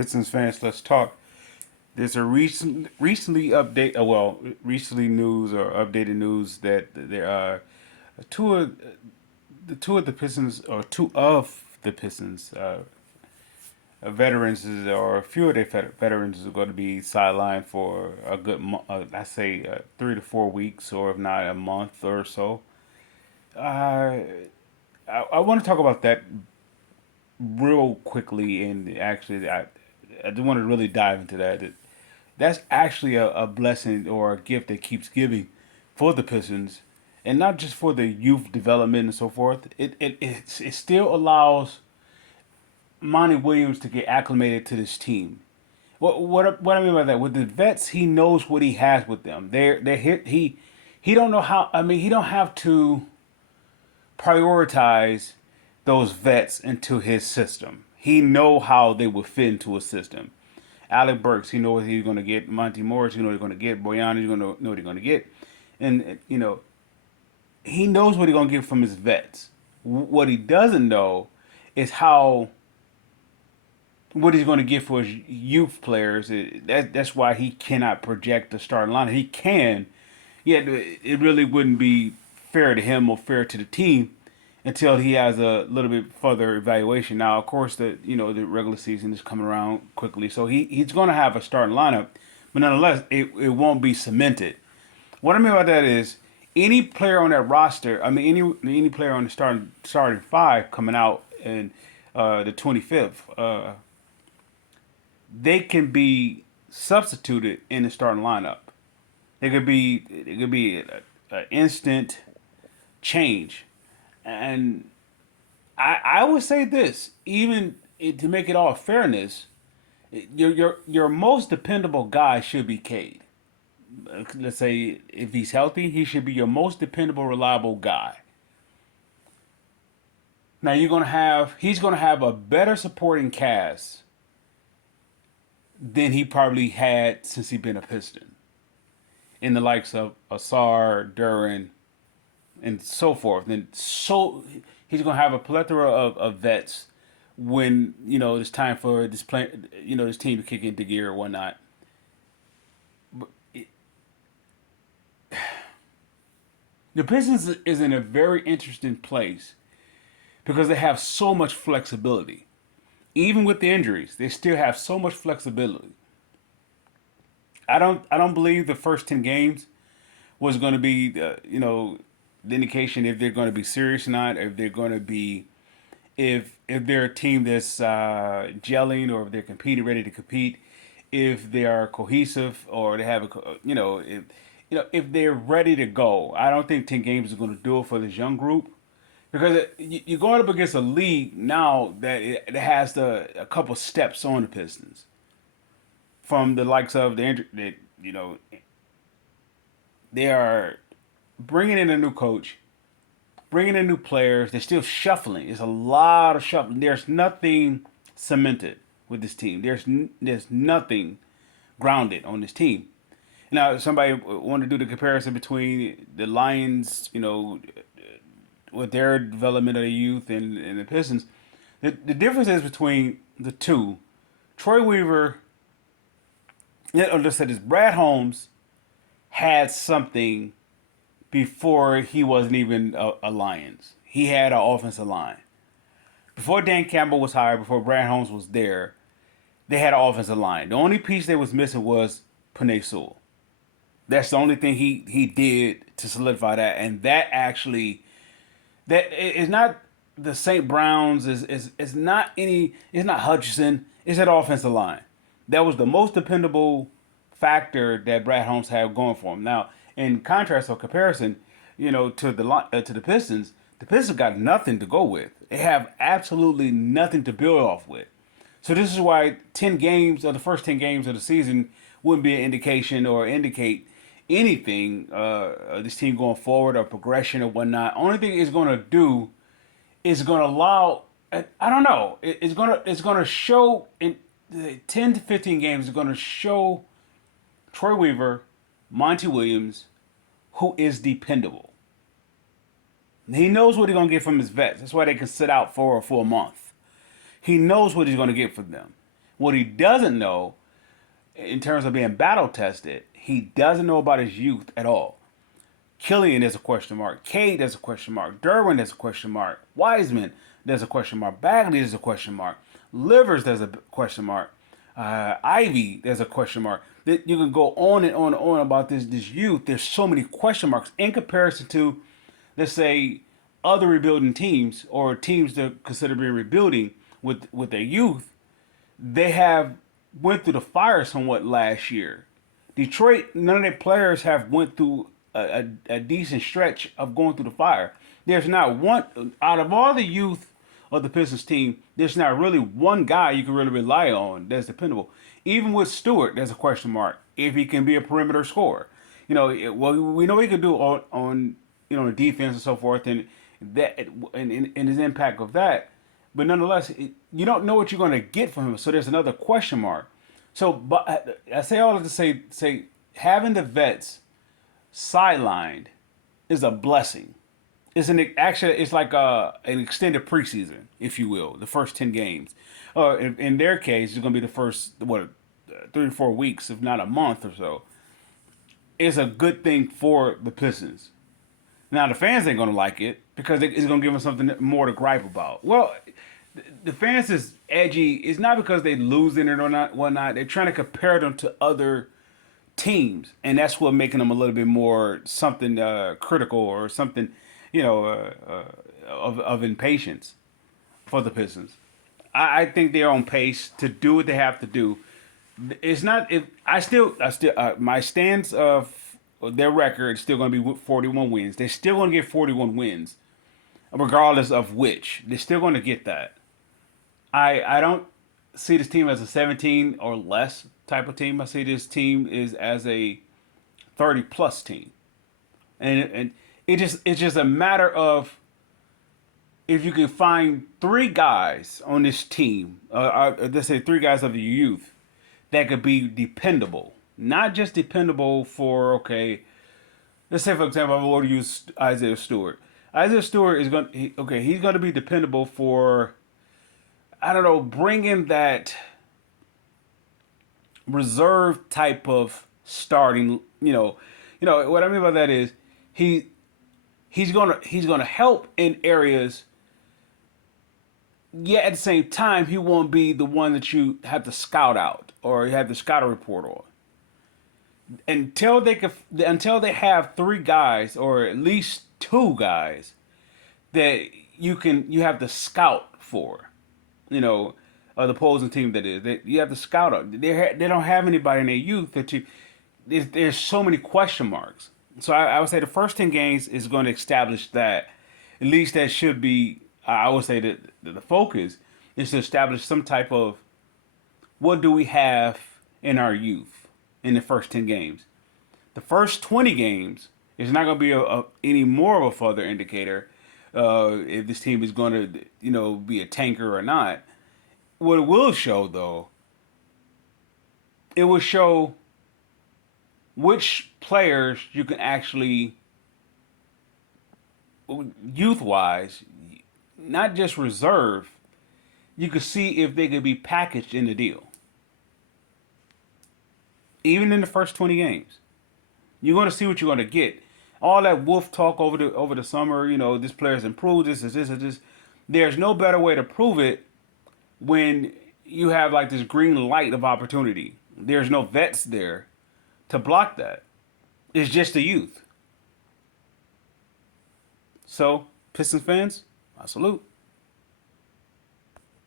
Pistons fans, let's talk. There's a recently news or updated news that there are two of two of the Pistons or two of the Pistons veterans or a few of their veterans are going to be sidelined for a good, I say 3 to 4 weeks, or if not a month or so. Uh, I want to talk about that real quickly, and actually, I do want to really dive into that. That's actually a blessing or a gift that keeps giving for the Pistons, and not just for the youth development and so forth. It still allows Monty Williams to get acclimated to this team. What I mean by that, with the vets, he knows what he has with them. They're hit. He don't know how. I mean, he don't have to prioritize those vets into his system. He know how they would fit into a system. Alec Burks, he know what he's going to get. Monty Morris, you know what he's going to get. Boyan, he's going to know what he's going to get. And, he knows what he's going to get from his vets. What he doesn't know is what he's going to get for his youth players. That's why he cannot project the starting line. He can, yet it really wouldn't be fair to him or fair to the team until he has a little bit further evaluation. Now, of course, the regular season is coming around quickly, so he's going to have a starting lineup, but nonetheless, it won't be cemented. What I mean by that is any player on that roster. I mean, any player on the starting five coming out in the 25th, they can be substituted in the starting lineup. It could be an instant change. And I would say this, even to make it all fairness, your most dependable guy should be Cade. Let's say if he's healthy, he should be your most dependable, reliable guy. Now he's gonna have a better supporting cast than he probably had since he's been a Piston, in the likes of Asar, Duran, and so forth. And so he's gonna have a plethora of vets when it's time for this team to kick into gear or whatnot. But the Pistons is in a very interesting place because they have so much flexibility. Even with the injuries, they still have so much flexibility. I don't believe the first 10 games was going to be the indication if they're going to be serious or not, if they're going to be if they're a team that's gelling, or if they're competing, ready to compete, if they are cohesive, or they have if they're ready to go. I don't think 10 games is going to do it for this young group, because you're going up against a league now that it has a couple steps on the Pistons from the likes of they are bringing in a new coach, bringing in new players. They're still shuffling. There's a lot of shuffling. There's nothing cemented with this team. There's nothing grounded on this team. Now, somebody wanted to do the comparison between the Lions, with their development of the youth, and the Pistons. The difference is between the two. Troy Weaver, let's say this, Brad Holmes had something before he wasn't even a Lions. He had an offensive line. Before Dan Campbell was hired, before Brad Holmes was there, they had an offensive line. The only piece they was missing was Panay Sewell. That's the only thing he did to solidify that, and that actually that is not the St. Browns. Is not any. It's not Hutchinson. It's that offensive line. That was the most dependable factor that Brad Holmes had going for him. Now, in contrast or comparison, to the Pistons got nothing to go with. They have absolutely nothing to build off with. So this is why 10 games, or the first 10 games of the season, wouldn't be an indication or indicate anything. This team going forward or progression or whatnot. Only thing it's going to do is going to allow. I don't know. It's going to show in the 10 to 15 games. It's going to show Troy Weaver, Monty Williams, who is dependable. He knows what he's going to get from his vets. That's why they can sit out for a full month. He knows what he's going to get from them. What he doesn't know, in terms of being battle tested, he doesn't know about his youth at all. Killian is a question mark. Cade is a question mark. Derwin is a question mark. Wiseman, there's a question mark. Bagley is a question mark. Livers, there's a question mark. Ivy, there's a question mark. You can go on and on and on about this youth. There's so many question marks in comparison to, let's say, other rebuilding teams or teams that consider being rebuilding with their youth. They have went through the fire somewhat last year. Detroit, none of their players have went through a decent stretch of going through the fire. There's not one out of all the youth of the Pistons team. There's not really one guy you can really rely on that's dependable. Even with Stewart, there's a question mark if he can be a perimeter scorer. Well, we know he can do on the defense and so forth, and that and his impact of that. But nonetheless, you don't know what you're going to get from him. So there's another question mark. So, but I say all of to say having the vets sidelined is a blessing. It's like an extended preseason, if you will, the first 10 games. In their case, it's going to be the first 3 or 4 weeks, if not a month or so. It's a good thing for the Pistons. Now the fans ain't going to like it because it's going to give them something more to gripe about. Well, the fans is edgy. It's not because they losing it or not, whatnot. They're trying to compare them to other teams, and that's what making them a little bit more something critical or something, of impatience for the Pistons. I think they're on pace to do what they have to do. It's not. If I still, my stance of their record is still going to be 41 wins. They're still going to get 41 wins, regardless of which. They're still going to get that. I don't see this team as a 17 or less type of team. I see this team is as a 30 plus team, and it's just a matter of if you can find three guys on this team, let's say three guys of the youth that could be dependable, not just dependable for let's say for example I want to use Isaiah Stewart. Isaiah Stewart is he's going to be dependable for, I don't know, bringing that reserve type of starting. What I mean by that is he's gonna help in areas. Yet at the same time, he won't be the one that you have to scout out or you have the scouter report on. Until they have three guys or at least two guys that you have to scout for, or the opposing team that is. You have to scout up. They don't have anybody in their youth that you. There's so many question marks. So I would say the first 10 games is going to establish that. At least that should be. I would say that the focus is to establish some type of what do we have in our youth in the first 10 games. The first 20 games is not going to be any more of a further indicator if this team is going to be a tanker or not. What it will show, though, it will show which players you can actually, youth-wise, not just reserve, you can see if they could be packaged in the deal. Even in the first 20 games. You're going to see what you're going to get. All that wolf talk over the summer, this player's improved, this is this is this. There's no better way to prove it when you have like this green light of opportunity. There's no vets there to block that. It's just the youth. So, Pistons fans, I salute.